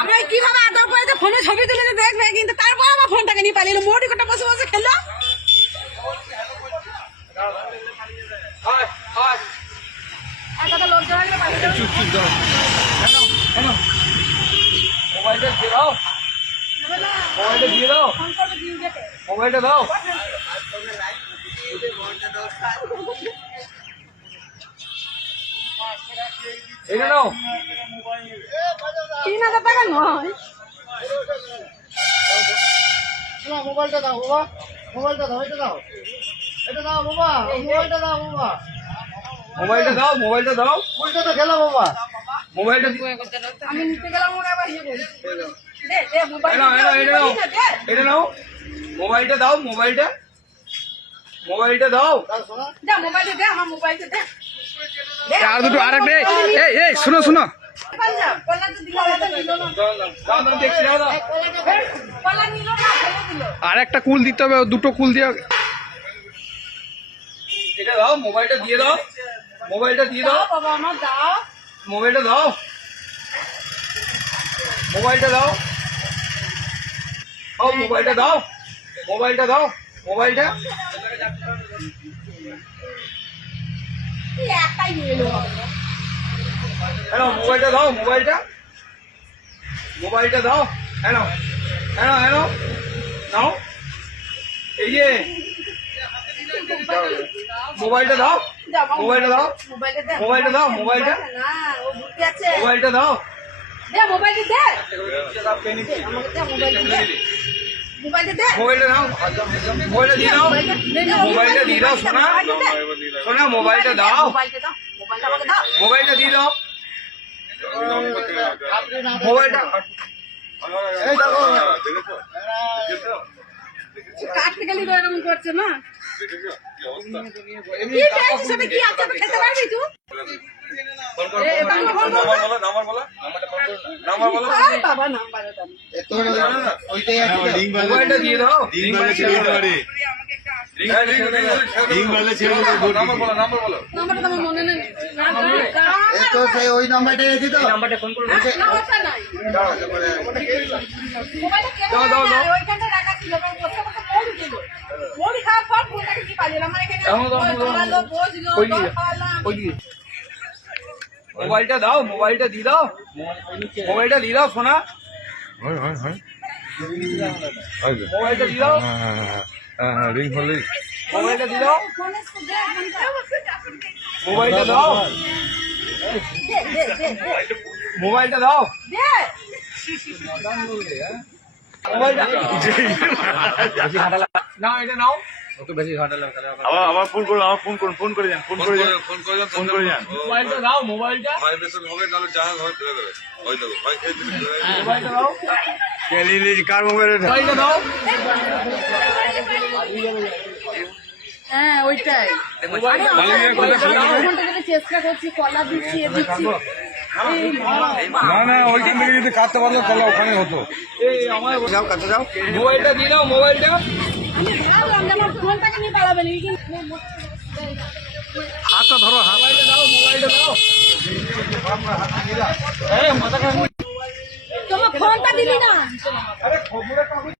আমরা কিভাবে আদর করে ফোনে ছবি তুলে দেখবে, কিন্তু তারপর আমার ফোনটাকে নিয়ে পালিয়ে মোটি কোটা বসে বসে খেলো। মোবাইলটা দিয়ে দাও, মোবাইলটা দিয়ে দাও, মোবাইলটা দাও। এটা নাও। 3000 টাকা নয়। মোবাইলটা দাও বাবা, মোবাইলটা দাও, এটা দাও, এটা দাও বাবা, মোবাইলটা দাও বাবা, মোবাইলটা দাও, মোবাইলটা দাও। মোবাইলটা তো খেলো বাবা, মোবাইলটা আমি নিতে গেলাম ওরা আবার ইয়ে বলছে। দে দে মোবাইল এটা নাও, মোবাইলটা দাও, মোবাইলটা, মোবাইলটা দাও। দে মোবাইলটা দে, আমার মোবাইলটা দে। আর দুটো আরেক দে। এই শুনো শুনো, কলা তো দিল না, দিল না। দাও দাও, দেখছি, দাও দাও। কলা নিল না, ফেলে দিল। আর একটা কুল দিতে হবে, দুটো কুল দিয়ে। এটা দাও, মোবাইলটা দিয়ে দাও, মোবাইলটা দিয়ে দাও, দাও বাবা আমার দাও। মোবাইলটা দাও, মোবাইলটা দাও, দাও মোবাইলটা দাও, মোবাইলটা দাও, মোবাইলটা। এই একটাই নিয়ে এলো। হ্যালো, মোবাইলটা দাও, মোবাইলটা, মোবাইলটা দাও। হ্যালো হ্যালো হ্যালো, নাও, এই যে মোবাইলটা দাও, মোবাইলটা দাও, মোবাইলটা দে। মোবাইলটা দাও, মোবাইলটা, না ও বুদ্ধি আছে। মোবাইলটা দাও। দে মোবাইলটা দে। আমাকে দে মোবাইলটা দে। মোবাইলটা দে। মোবাইলটা দাও, মোবাইলটা দিয়ে দাও, মোবাইলটা দিয়ে দাও। সোনা সোনা, মোবাইলটা দাও, মোবাইলটা দাও। মোবাইলটা আমাকে দাও। মোবাইলটা দিয়ে দাও, মোবাইলটা। এই দেখো কাটতে গেলি তো এরকম করছে না। কি চাইছিস সেটা কি আছে তো খেতে পারবি তুই? আরে বাবা নাম্বার দাও। ওইটাই আছে, মোবাইলটা দিয়ে দাও, নাম্বারটা তো আমার মনে নেই। এই তো সেই ওই নাম্বারটাই আছে তো, নাম্বারটা ফোন করুন। নাম্বারটা নাই। মোবাইলটা কেন দাও, দাও, দাও। ওইখানটা রাখা ছিল, কারণ বসে বসে মোড় দিল। মোড় খাওয়ার পর ফোনটাকে কি পালিয়ে আমার এখানে দাও, দাও, দাও, দাও। ধরালো, বসলো, ওই দিকে, খাওয়ালাম। ওই দিকে। মোবাইলটা দাও, মোবাইলটা দিয়ে দাও, মোবাইলটা দিয়ে দাও। সোনা মোবাইলটা দিয়ে দাও, রিং হলে মোবাইলটা দিয়ে দাও, ফোনে দে ফোনটা। মোবাইলটা দাও, দে দে দে দে। মোবাইলটা দাও, দে। মোবাইলটা না, এটা নাও। আবার ফোন করুন, আমার ফোন করে যান, ফোন করে যান। মোবাইলটা দাও, মোবাইলটা, মোবাইলটা দাও, কার মোবাইল? মোবাইলটা দাও। হ্যাঁ ওইটাই। ফোনটা যেটা চেষ্টা করছি, কলা দিচ্ছি, এ দিচ্ছি। না ওইখান থেকে যদি কাটতে পারলো তাহলে ওখানে হতো। এই আমার যাও, কাছে যাও, মোবাইলটা দিয়ে দাও, মোবাইলটা। আমি ভাবলাম যে আমার ফোনটাকে নিয়ে পালাবেন, হাতটা ধরো, হাত। মোবাইলটা দাও, মোবাইলটা দাও। এই মাথা খারাপ। তোমার ফোনটা দিবি না। আরে খবরে কাগজ